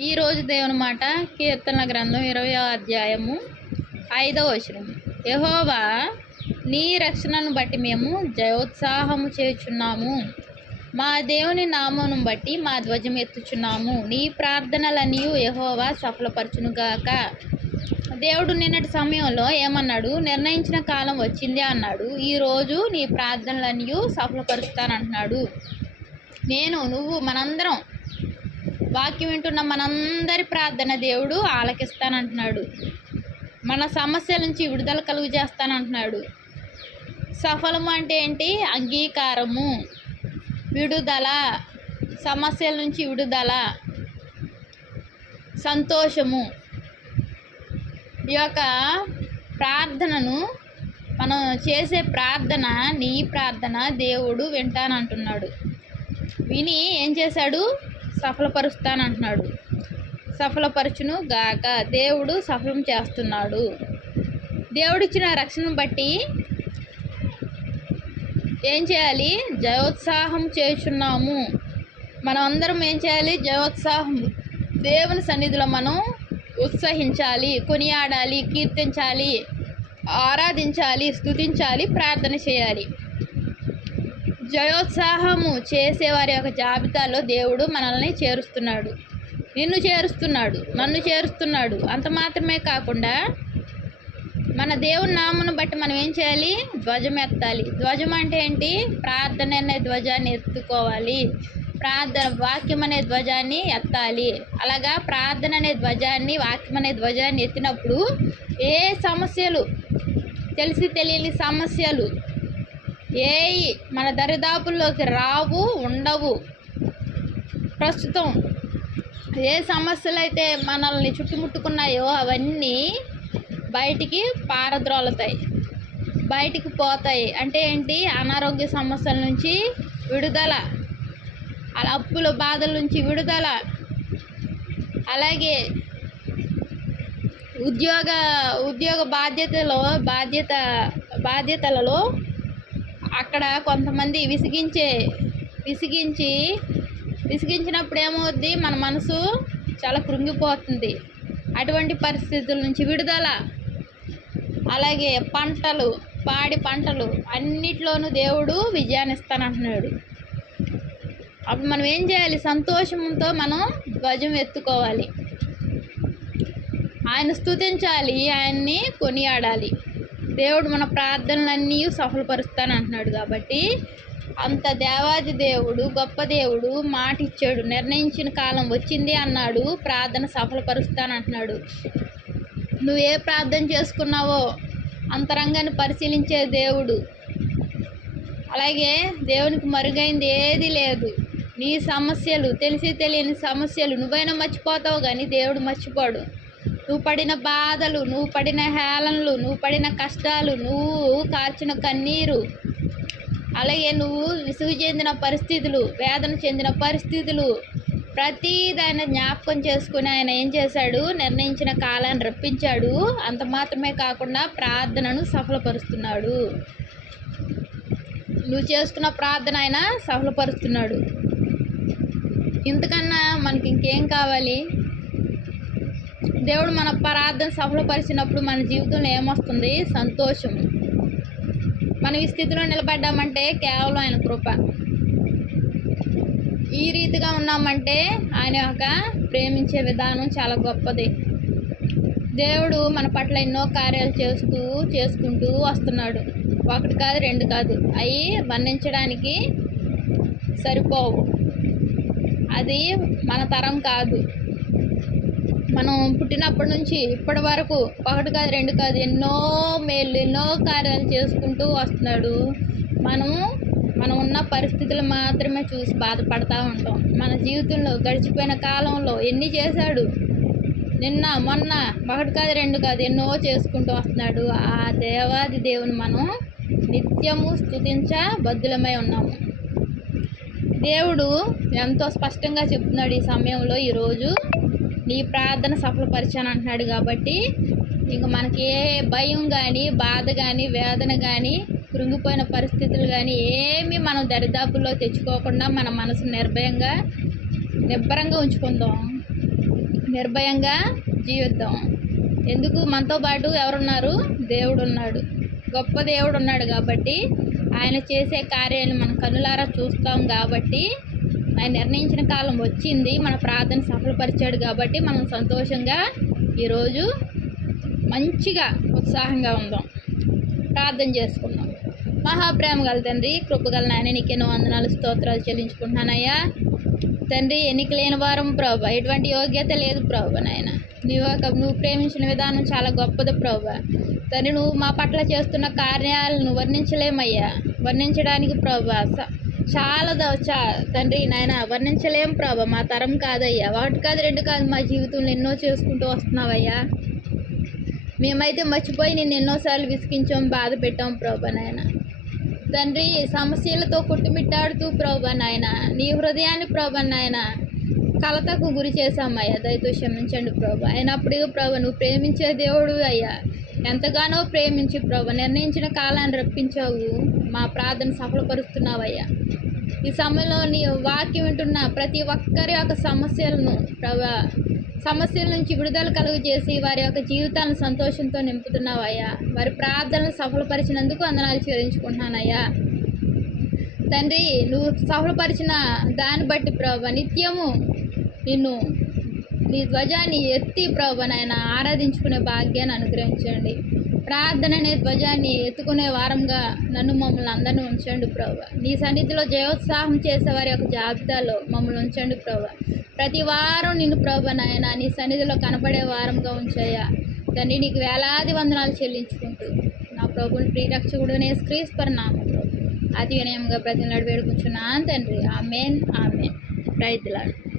ఈరోజు దేవుని మాట కీర్తన గ్రంథం ఇరవై అధ్యాయము ఐదవ వచనం. యహోవా నీ రక్షణను బట్టి మేము జయోత్సాహము చేయుచున్నాము. మా దేవుని నామను బట్టి మా ధ్వజం ఎత్తుచున్నాము. నీ ప్రార్థనలన్నీ యహోవా సఫలపరచునుగాక. దేవుడు నిన్నటి సమయంలో ఏమన్నాడు? నిర్ణయించిన కాలం వచ్చింది అన్నాడు. ఈరోజు నీ ప్రార్థనలన్నీ సఫలపరుస్తానంటున్నాడు. నేను నువ్వు మనందరం వాక్యం వింటున్న మనందరి ప్రార్థన దేవుడు ఆలకిస్తానంటున్నాడు. మన సమస్యల నుంచి విడుదల కలుగు చేస్తానంటున్నాడు. సఫలము అంటే ఏంటి? అంగీకారము. విడుదల. సమస్యల నుంచి విడుదల. సంతోషము. ఈ యొక్క ప్రార్థనను మనం చేసే ప్రార్థన నీ ప్రార్థన దేవుడు వింటానంటున్నాడు. విని ఏం చేశాడు? సఫలపరుస్తానంటున్నాడు. సఫలపరచును గాక దేవుడు సఫలం చేస్తున్నాడు. దేవుడిచ్చిన రక్షణను బట్టి ఏం చేయాలి? జయోత్సాహం చేస్తున్నాము మనం అందరం ఏం చేయాలి? జయోత్సాహం. దేవుని సన్నిధిలో మనం ఉత్సహించాలి కొనియాడాలి కీర్తించాలి ఆరాధించాలి స్తుతించాలి ప్రార్థన చేయాలి. జయోత్సాహము చేసేవారి యొక్క జాబితాలో దేవుడు మనల్ని చేరుస్తున్నాడు. నిన్ను చేరుస్తున్నాడు నన్ను చేరుస్తున్నాడు. అంత మాత్రమే కాకుండా మన దేవుని నామను బట్టి మనం ఏం చేయాలి? ధ్వజం ఎత్తాలి. ధ్వజం అంటే ఏంటి? ప్రార్థన అనే ధ్వజాన్ని ఎత్తుకోవాలి. ప్రార్థన వాక్యం అనే ధ్వజాన్ని ఎత్తాలి. అలాగా ప్రార్థన అనే ధ్వజాన్ని వాక్యం అనే ధ్వజాన్ని ఎత్తినప్పుడు ఏ సమస్యలు తెలిసి తెలియని సమస్యలు ఏయి మన దరిదాపుల్లోకి రావు ఉండవు. ప్రస్తుతం ఏ సమస్యలు అయితే మనల్ని చుట్టుముట్టుకున్నాయో అవన్నీ బయటికి పారద్రోలుతాయి. బయటికి పోతాయి. అంటే ఏంటి? అనారోగ్య సమస్యల నుంచి విడుదల అలా అప్పుల బాధల నుంచి విడుదల. అలాగే ఉద్యోగ ఉద్యోగ బాధ్యతలో బాధ్యత బాధ్యతలలో అక్కడ కొంతమంది విసిగించే విసిగించి విసిగించినప్పుడు ఏమవుద్ది మన మనసు చాలా కృంగిపోతుంది. అటువంటి పరిస్థితుల నుంచి విడుదల. అలాగే పంటలు పాడి పంటలు అన్నిట్లోనూ దేవుడు విజయాన్ని ఇస్తానంటున్నాడు అప్పుడు మనం ఏం చేయాలి? సంతోషంతో మనం ధ్వజం ఎత్తుకోవాలి. ఆయన స్తుతించాలి ఆయన్ని కొనియాడాలి. దేవుడు మన ప్రార్థనలన్నీ సఫలపరుస్తాను అంటున్నాడు కాబట్టి అంత దేవాది దేవుడు గొప్ప దేవుడు మాట ఇచ్చాడు నిర్ణయించిన కాలం వచ్చింది అన్నాడు ప్రార్థన సఫలపరుస్తాను అంటున్నాడు నువ్వు ఏ ప్రార్థన చేసుకున్నావో అంతరంగాన్ని పరిశీలించే దేవుడు. అలాగే దేవునికి మరుగైంది ఏది లేదు. నీ సమస్యలు తెలిసి తెలియని సమస్యలు నువ్వైనా మర్చిపోతావు కానీ దేవుడు మర్చిపోడు. నువ్వు పడిన బాధలు నువ్వు పడిన హేళనలు నువ్వు పడిన కష్టాలు నువ్వు కార్చిన కన్నీరు. అలాగే నువ్వు విసుగు చెందిన పరిస్థితులు వేదన చెందిన పరిస్థితులు. ప్రతి దాన్ని జ్ఞాపకం చేసుకుని ఆయన ఏం చేశాడు? నిర్ణయించిన కాలాన్ని రప్పించాడు. అంత మాత్రమే కాకుండా ప్రార్థనను సఫలపరుస్తున్నాడు. నువ్వు చేసుకున్న ప్రార్థన ఆయన సఫలపరుస్తున్నాడు. ఇంతకన్నా మనకి ఇంకేం కావాలి? దేవుడు మన ప్రార్థన సఫలపరిచినప్పుడు మన జీవితంలో ఏమొస్తుంది? సంతోషం మనం ఈ స్థితిలో నిలబడ్డామంటే కేవలం ఆయన కృప. ఈ రీతిగా ఉన్నామంటే ఆయన యొక్క ప్రేమించే విధానం చాలా గొప్పది. దేవుడు మన పట్ల ఎన్నో కార్యాలు చేస్తూ చేసుకుంటూ వస్తున్నాడు. ఒకటి కాదు రెండు కాదు. అవి వర్ణించడానికి సరిపోవు. అది మన తరం కాదు. మనం పుట్టినప్పటి నుంచి ఇప్పటి వరకు ఒకటి కాదు రెండు కాదు ఎన్నో మేలు ఎన్నో కార్యాలు చేసుకుంటూ వస్తున్నాడు. మనము మనం ఉన్న పరిస్థితులు మాత్రమే చూసి బాధపడతా ఉంటాం. మన జీవితంలో గడిచిపోయిన కాలంలో ఎన్ని చేశాడు? నిన్న మొన్న ఒకటి కాదు రెండు కాదు ఎన్నో చేసుకుంటూ వస్తున్నాడు. ఆ దేవాది దేవుని మనం నిత్యము స్థుతించ బద్దులమై ఉన్నాము. దేవుడు ఎంతో స్పష్టంగా చెప్తున్నాడు ఈ సమయంలో ఈరోజు నీ ప్రార్థన సఫలపరిచాను అంటున్నాడు కాబట్టి ఇంక మనకి ఏ భయం కానీ బాధ కానీ వేదన కానీ కృంగిపోయిన పరిస్థితులు కానీ ఏమీ మనం దరిదాపుల్లో తెచ్చుకోకుండా మన మనసు నిర్భయంగా నిబ్బరంగా ఉంచుకుందాం. నిర్భయంగా జీవిద్దాం. ఎందుకు? మనతో పాటు ఎవరున్నారు? దేవుడు ఉన్నాడు గొప్ప దేవుడు ఉన్నాడు కాబట్టి ఆయన చేసే కార్యాలు మన కనులారా చూస్తాం కాబట్టి ఆయన నిర్ణయించిన కాలం వచ్చింది. మన ప్రార్థన సఫలపరిచాడు కాబట్టి మనం సంతోషంగా ఈరోజు మంచిగా ఉత్సాహంగా ఉందాం. ప్రార్థన చేసుకుందాం. మహాప్రేమ గల తండ్రి కృపగల నాయన నీకెన్నో వందనాలు స్తోత్రాలు చెల్లించుకుంటున్నానయ్యా. తండ్రి ఎన్నిక లేని వారం ప్రభా. ఎటువంటి యోగ్యత లేదు ప్రభా నాయన. నువ్వు ఒక నువ్వు ప్రేమించిన విధానం చాలా గొప్పది ప్రభా. తండ్రి నువ్వు మా పట్ల చేస్తున్న కార్యాలను వర్ణించలేమయ్యా. వర్ణించడానికి ప్రభా స- చాలా ద- చా తండ్రి నాయన వర్ణించలేం ప్రభా మా తరం కాదయ్యా. ఒకటి కాదు రెండు కాదు మా జీవితంలో ఎన్నో చేసుకుంటూ వస్తున్నావయ్యా. మేమైతే మర్చిపోయి నేను ఎన్నోసార్లు విసిగించాం బాధ పెట్టాం ప్రభా నాయన. తండ్రి సమస్యలతో కొట్టుమిట్టాడుతూ ప్రభా నాయన. నీ హృదయాన్ని ప్రభా నాయన కలతకు గురి చేశామయ్యా. దయతో క్షమించండి ప్రభా. అయినప్పుడు ప్రభా నువ్వు ప్రేమించే దేవుడు అయ్యా. ఎంతగానో ప్రేమించి ప్రభు నిర్ణయించిన కాలాన్ని రప్పించావు. మా ప్రార్థన సఫలపరుస్తున్నావయ్యా. ఈ సమయంలో నీ వాక్యం వింటున్న ప్రతి ఒక్కరి యొక్క సమస్యలను ప్రభా సమస్యల నుంచి విడుదల కలుగు చేసి వారి యొక్క జీవితాలను సంతోషంతో నింపుతున్నావయ్యా. వారి ప్రార్థనలు సఫలపరిచినందుకు వందనాలు చెల్లించుకుంటున్నానయ్యా. తండ్రి నువ్వు సఫలపరిచిన దాన్ని బట్టి ప్రభా నిత్యము నిన్ను నీ ధ్వజాన్ని ఎత్తి ప్రభునైనా ఆరాధించుకునే భాగ్యాన్ని అనుగ్రహించండి. ప్రార్థన అనే ధ్వజాన్ని ఎత్తుకునే వారంగా నన్ను మమ్మల్ని అందరినీ ఉంచండి ప్రభా. నీ సన్నిధిలో జయోత్సాహం చేసే వారి యొక్క జాబితాలో మమ్మల్ని ఉంచండి ప్రభా. ప్రతి వారం నిన్ను ప్రభా నాయన నీ సన్నిధిలో కనపడే వారంగా ఉంచాయా తండ్రి నీకు వేలాది వందనాలు చెల్లించుకుంటూ నా ప్రభుని ప్రియరక్షకుడు నేను క్రీస్పర్ అతి వినయంగా ప్రతిలాడు వేడుకుంటున్నాను తండ్రి. Amen amen. రైతులాడు